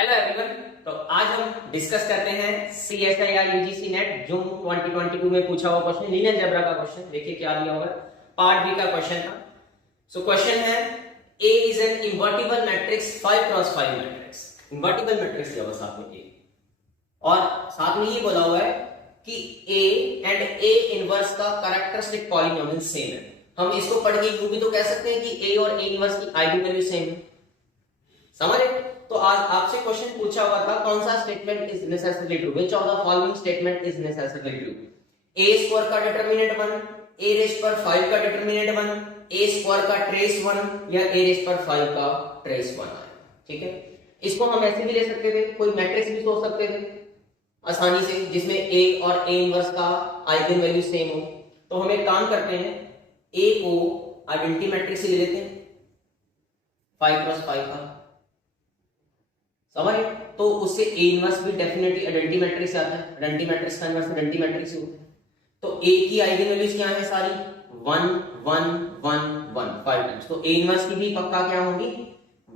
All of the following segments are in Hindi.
Hello everyone. तो आज हम डिस्कस करते हैं CSIR यूजीसी नेट जून 2022 में पूछा हुआ क्वेश्चन, लीनियर अलजेब्रा का क्वेश्चन। देखिए क्या दिया होगा, पार्ट बी का क्वेश्चन था। सो क्वेश्चन है A is an invertible matrix 5 cross 5 matrix. Invertible matrix दिया हुआ साथ में A, और साथ में ये बोला हुआ है कि A एंड A इनवर्स का कैरेक्टरिस्टिक पॉलिनोमियल सेम है। हम इसको पढ़ के यूं भी तो कह सकते हैं कि A और A इनवर्स की आइगन वैल्यू सेम है। समझ? तो आज आपसे क्वेश्चन पूछा हुआ था, कौन सा statement is necessarily true, which of the following statement is necessarily true. a square का डिटरमिनेंट 1, a रेज़ पर 5 का डिटरमिनेंट 1, a स्क्वायर का ट्रेस 1 या a रेज़ पर 5 का ट्रेस 1 आया। ठीक है, इसको हम ऐसे भी ले सकते थे, कोई मैट्रिक्स भी सोच सकते थे आसानी से जिसमें a और a इनवर्स का आइगन वैल्यू सेम हो। तो हम एक काम करते हैं, a को आइडेंटिटी मैट्रिक्स से ले लेते हैं 5 क्रॉस 5 का, समझ? तो उससे A इनवर्स भी डेफिनेटली आइडेंटिटी मैट्रिक्स आता है। आइडेंटिटी मैट्रिक्स का इनवर्स आइडेंटिटी मैट्रिक्स होता है। तो A की आइगन वैल्यूज क्या है सारी 1 1 1 1 5 टाइम्स। तो A इनवर्स की भी पक्का क्या होगी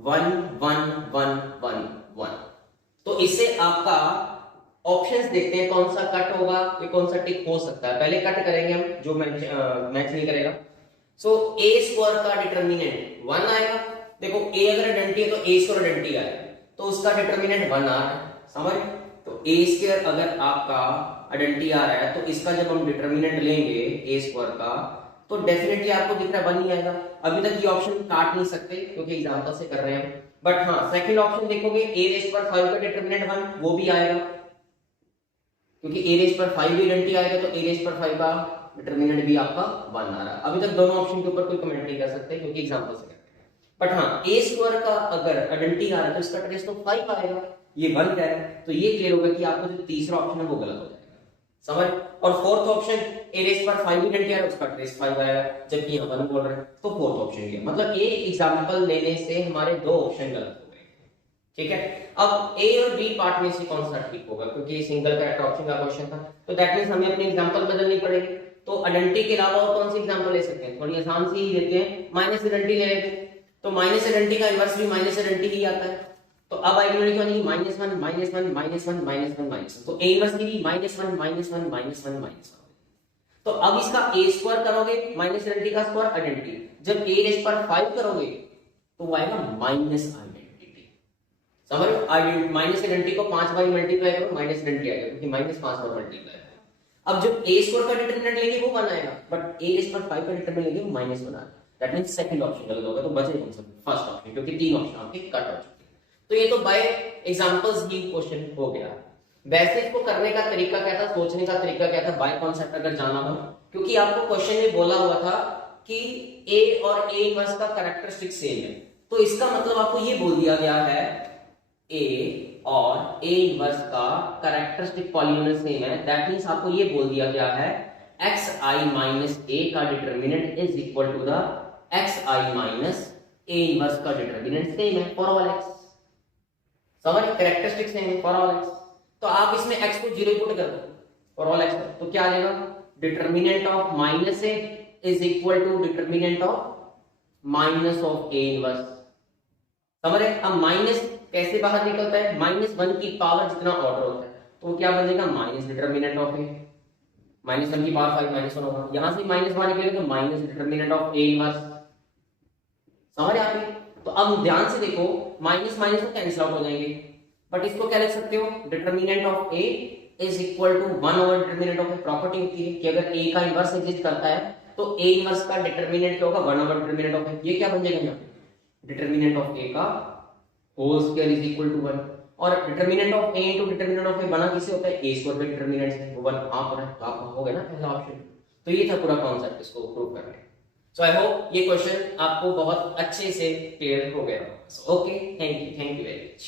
1 1 1 1 1। तो इससे आपका ऑप्शंस देखते हैं कौन सा कट होगा या कौन सा टिक हो सकता है। पहले कट करेंगे हम, जो मैच नहीं करेगा। सो A स्क्वायर का डिटरमिनेंट 1 आएगा। देखो A अगर आइडेंटिटी है तो A स्क्वायर आइडेंटिटी आएगा, तो उसका डिटरमिनेंट 1 आ रहा है। समझ? तो a स्क्वायर अगर आपका आइडेंटिटी आ रहा है तो इसका जब हम डिटरमिनेंट लेंगे a स्क्वायर का, तो डेफिनेटली आपको दिख रहा है 1 ही आएगा। अभी तक ये ऑप्शन काट नहीं सकते क्योंकि एग्जांपल से कर रहे हैं, बट हाँ सेकंड ऑप्शन देखोगे a रेज़ पर 5 का डिटरमिनेंट 1, वो भी आएगा क्योंकि a रेज़ पर 5 भी आइडेंटिटी आएगा, तो a रेज़ पर 5 का डिटरमिनेंट भी आपका 1 आ रहा है। अभी तक दोनों ऑप्शन के ऊपर कोई कमेंट नहीं कर सकते क्योंकि एग्जांपल से, बट हाँ a स्क्वायर का अगर आइडेंटिटी आ रहा है तो इसका ट्रेस तो 5 आएगा, ये 1 कह रहा है, तो ये क्लियर होगा कि आपका जो तीसरा ऑप्शन है वो गलत हो जाएगा। समझ? और फोर्थ ऑप्शन a रेज़ पर 5 आइडेंटिटी आ रहा है, उसका ट्रेस 5 आएगा, जबकि यहाँ 1 बोल रहे हैं, तो फोर्थ ऑप्शन क्या? मतलब ये एग्जांपल लेने से हमारे दो ऑप्शन गलत हो गए। ठीक है, अब a और b पार्ट में से कौन सा ठीक होगा, क्योंकि सिंगल करेक्ट ऑप्शन का क्वेश्चन था, तो दैट मींस हमें अपनी एग्जांपल बदलनी पड़ेगी। तो आइडेंटिटी के अलावा और कौन सी एग्जांपल ले सकते हैं? थोड़ी आसान सी ही लेते हैं, माइनस आइडेंटिटी ले लेते हैं। तो माइनस आइडेंटिटी का इनवर्स भी माइनस आइडेंटिटी ही आता है। तो अब आइगन वैल्यू क्या होगी -1 -1 -1 -1 -1 -1। तो a इनवर्स की भी -1 -1 -1 -1 -1। तो अब इसका a स्क्वायर करोगे माइनस आइडेंटिटी का स्क्वायर आइडेंटिटी, जब a रेज़ पर 5 करोगे तो वो आएगा माइनस आइडेंटिटी। समझ लो, माइनस आइडेंटिटी को 5 बार मल्टीप्लाई करो, माइनस आइडेंटिटी आएगा क्योंकि -5 बार मल्टीप्लाई। अब जब a स्क्वायर का डिटरमिनेंट लेंगे वो 1 आएगा, बट a रेज़ पर 5 का डिटरमिनेंट लेंगे वो -1 आएगा। दैट मींस सेकंड ऑप्शन गलत होगा, तो बचे कौन सा? फर्स्ट ऑप्शन, क्योंकि तीन ऑप्शन आपके कट हो चुके हैं। तो ये तो बाय एग्जांपल्स ही क्वेश्चन हो गया। वैसे इसको करने का तरीका क्या था, सोचने का तरीका क्या था, बाय कॉन्सेप्ट अगर जाना हो, क्योंकि आपको क्वेश्चन में बोला हुआ था कि a और a इनवर्स का कैरेक्टरिस्टिक सेम है, तो इसका मतलब आपको ये बोल दिया गया है a और a इनवर्स का कैरेक्टरिस्टिक पॉलिनोमियल सेम है। दैट मींस आपको ये बोल दिया गया है xi माइनस a का determinant is equal to the xi minus a inverse का डिटरमिनेंट सेम है फॉर ऑल x। समझ? कैरेक्टरिस्टिक सेम है फॉर ऑल x। तो आप इसमें x को 0 पुट कर दो फॉर ऑल x, तो क्या आएगा? Determinant of minus a is equal to determinant of minus of a inverse. समझ रहे? अब माइनस कैसे बाहर निकलता है? -1 की पावर जितना ऑर्डर होता है, तो क्या बनेगा? माइनस डिटरमिनेंट ऑफ a, -1 की पावर 5 -1 होगा, यहां से -1 निकलेगा तो minus determinant of a inverse. समझ आए? तो अब ध्यान से देखो, माइनस माइनस तो कैंसिल आउट हो जाएंगे, बट इसको क्या लिख सकते हो? Determinant of a is equal to 1 over determinant of a। Property होती है कि अगर a का इनवर्स एग्जिस्ट करता है तो a इनवर्स का डिटरमिनेंट क्या होगा? 1 ओवर डिटरमिनेंट ऑफ a। ये क्या बन जाएगा यहाँ पे? डिटरमिनेंट ऑफ a का whole square is equal to 1। और determinant of a into determinant of a बना किससे होता है? a स्क्वायर पे डिटरमिनेंट से, वो 1 हाफ हो रहा है, तो आप हो गया ना पहला ऑप्शन। तो ये था पूरा कॉन्सेप्ट इसको प्रूव करने। सो आई होप ये क्वेश्चन आपको बहुत अच्छे से क्लियर हो गया। Okay, thank you very much.